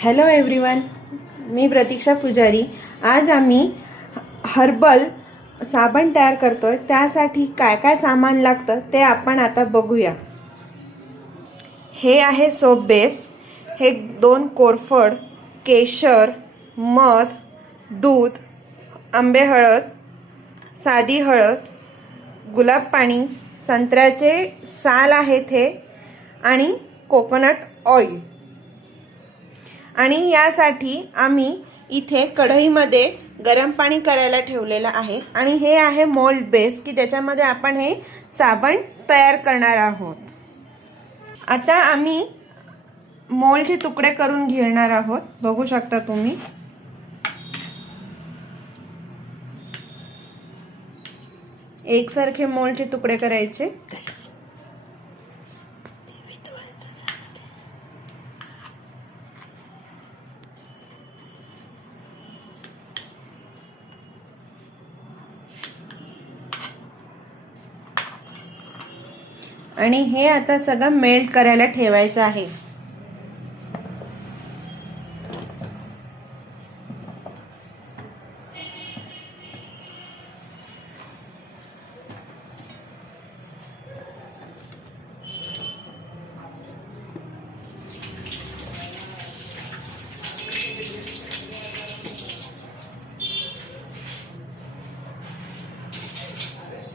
Hello everyone, मी प्रतीक्षा पुजारी। आज आम्ही हर्बल साबण तयार करतोय। त्यासाठी काय काय सामान लागतं ते आपण आता बघूया। हे आहे सोप बेस, हे 2 कोरफड, केशर, मध, दूध, आंबे हळद, साधी हळद, गुलाब पाणी, संत्र्याचे साल आहेत हे, आणि कोकोनट ऑइल। आणि यासाठी आम्ही इथे कढईमध्ये गरम पाणी करायला ठेवलेलं आहे। आणि हे आहे मोल्ड बेस की त्याच्यामध्ये आपण हे साबण तयार करणार आहोत। आता आम्ही मोल्डचे तुकडे करून घेणार आहोत। बघू शकता तुम्ही, एकसारखे मोल्डचे तुकडे करायचे। आणि हे आता सगळं मेल्ट करायला ठेवायचं आहे।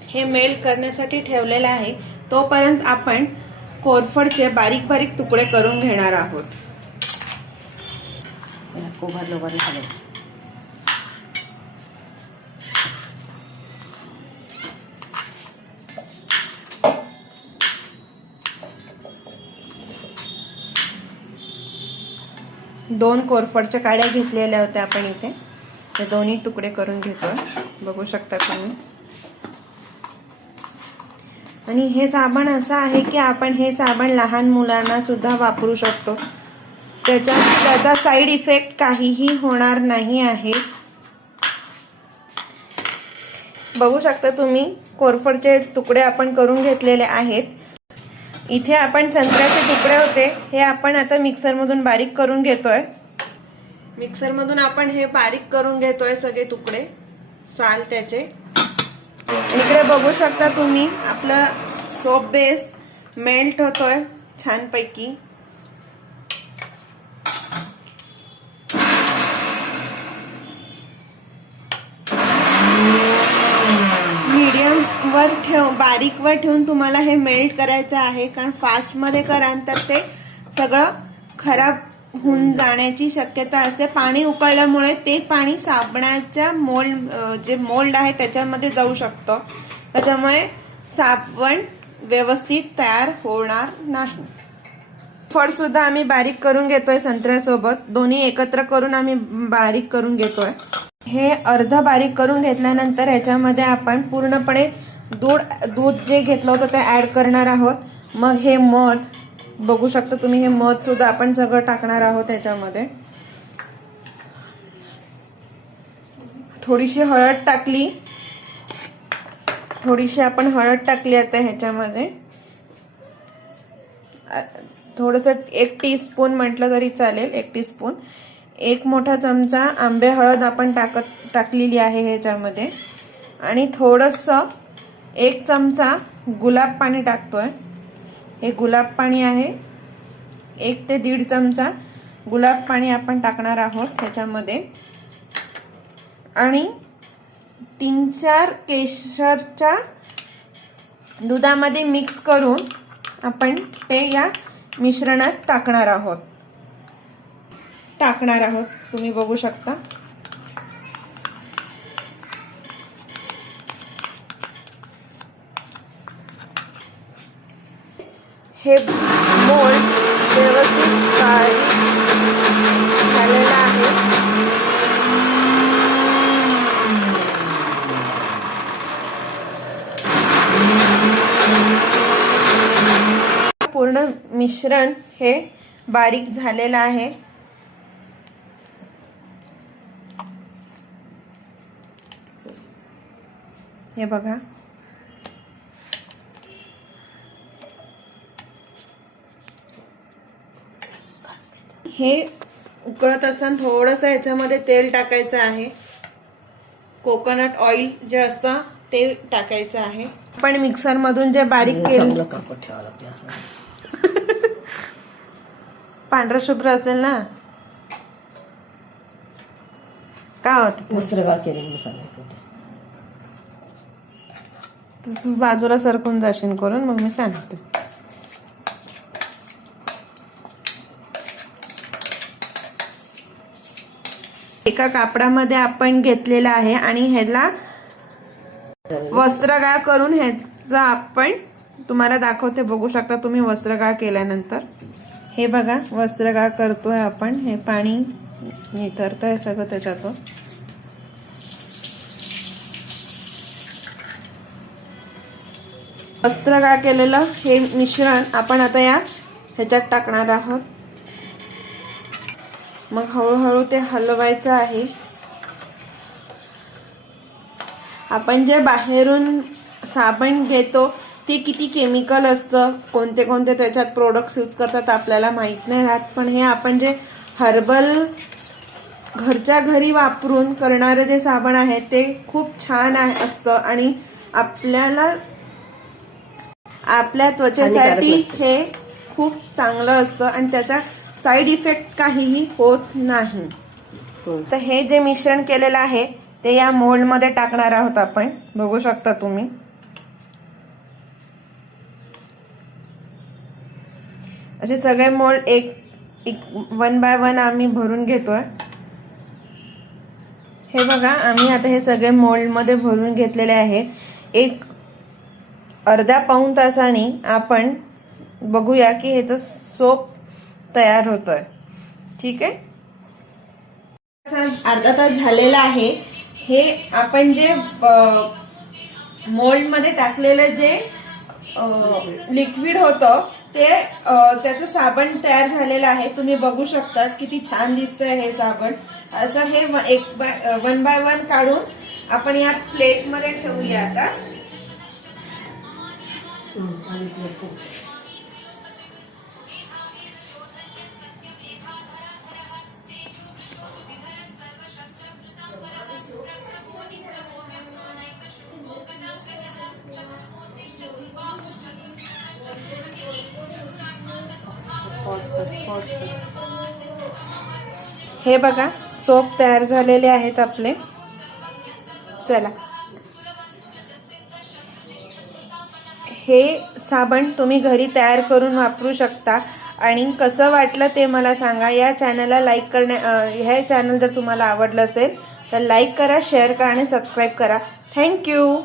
हे मेल्ट करण्यासाठी ठेवलेलं आहे। तोपर्यंत आपण कोरफडचे बारीक बारीक तुकडे करून घेणार आहोत। दोन कोरफडच्या काड्या घेतलेल्या होत्या आपण इथे, ते दोन्ही तुकडे करून घेतोय। बघू शकता तुम्ही। आणि हे साबण असं आहे की आपण हे साबण लहान मुलांना सुद्धा वापरू शकतो। त्याचा साइड इफेक्ट काहीही होणार नाही आहे। बघू शकता तुम्ही, कोरफडचे तुकडे आपण करून घेतलेले आहेत। इथे आपण संत्र्याचे तुकडे होते, हे आपण आता मिक्सर मधून बारीक करून घेतोय। मिक्सर मधून आपण हे बारीक करून घेतोय सगळे तुकडे, साल त्याचे। इकडे बघू शकता तुम्ही, आपला सोप बेस मेल्ट होतोय छान पैकी। मीडियम वर बारीक वर ठेवून तुम्हाला हे मेल्ट करायचं आहे, कारण फास्ट मध्ये कराल तर ते सगळं खराब होऊन जाण्याची शक्यता असते। पाणी उकळल्यामुळे ते पाणी साबणाच्या जे मोल्ड आहे त्याच्यामध्ये जाऊ शकतं, त्याच्यामुळे साबण व्यवस्थित तयार होणार नाही। फळ सुद्धा आम्ही बारीक करून घेतोय संत्र्यासोबत, दोन्ही एकत्र करून आम्ही बारीक करून घेतोय। हे अर्ध बारीक करून घेतल्यानंतर याच्यामध्ये आपण पूर्णपणे दूध जे घेतलं होतं ते ऍड करणार आहोत। मग हे मध, बघू शकता तुम्ही, हे मध सुद्धा आपण सगळं टाकणार आहोत याच्यामध्ये। थोडीशी हळद टाकली, थोडीशी आपण हळद टाकली आता ह्याच्यामध्ये। थोडंसं 1 टीस्पून म्हटलं तरी चालेल, 1 टीस्पून। 1 मोठा चमचा आंबे हळद आपण टाकलेली आहे ह्याच्यामध्ये। आणि थोडंसं 1 चमचा गुलाब पाणी टाकतोय। हे गुलाब पाणी आहे, 1 ते 1.5 चमचा गुलाब पाणी आपण टाकणार आहोत ह्याच्यामध्ये। आणि 3-4 केशरच्या दुधामध्ये मिक्स करून आपण ते या मिश्रणात टाकणार आहोत। तुम्ही बघू शकता। हे मोल्ड व्यवस्थित झालेलं आहे। पूर्ण मिश्रण हे बारीक झालेलं आहे। हे बघा, हे उकळत असताना थोडंसं ह्याच्यामध्ये तेल टाकायचं आहे. कोकोनट ऑइल जे असतं ते टाकायचं आहे. आपण मिक्सर मधून जे बारीक केलं पांढरं शुभ्र असेल ना, काय होत तू बाजूला सरकून जाशील करून, मग मी सांगते. एका कापडामध्ये आपण घेतलेला आहे आणि ह्याला वस्त्रगाळ करून ह्याचा आपण तुम्हाला दाखवते, बघू शकता तुम्ही वस्त्रगाळ केल्यानंतर. हे बघा वस्त्रगाळ करतोय आपण. हे पाणी निथरतंय सगळं त्याच्यात. वस्त्रगाळ केलेलं हे मिश्रण आपण आता ह्याच्यात टाकणार आहोत. मग हळूहळू ते हलवायचं आहे. आपण जे बाहेरून साबण घेतो ते किती केमिकल असतं, कोणते कोणते त्याच्यात प्रोडक्ट्स यूज करतात आपल्याला माहित नाही राहत. पण हे आपण जे हर्बल घरच्या घरी वापरून करणारे जे साबण आहे ते खूप छान असतं आणि आपल्या त्वचेसाठी हे खूप चांगलं असतं आणि त्याचा साइड इफेक्ट काहीही होत नाही. तर हे जे मिश्रण केलेलं आहे ते या मोल्ड मध्ये टाकणार आहोत आपण. बघू शकता तुम्ही. असे सगळे मोल्ड एक 1 बाय 1 आम्ही भरून घेतोय. हे बघा आम्ही आता हे सगळे मोल्ड मध्ये भरून घेतलेले आहेत. एक अर्धा पाऊण तासाने आपण बघूया की ह्याचं सोप तयार होतोय. ठीक आहे. अर्धा तास झालेला आहे. हे आपण जे मोल्ड मध्ये टाकलेलं जे लिक्विड होतं ते त्याचं साबण तयार झालेलं आहे. तुम्ही बघू शकता किती छान दिसतंय हे साबण. असं हे 1 बाय 1 काढून आपण या प्लेट मध्ये ठेवूया आता. हे बघा सोप तयार झालेले आहेत आपले. चला हे साबण तुम्ही घरी तयार करून वापरू शकता आणि कसं वाटलं ते मला सांगा. या चॅनलला लाईक हे चॅनल जर तुम्हाला आवडलं असेल तर लाईक करा, शेअर करा आणि सबस्क्राईब करा. थँक्यू.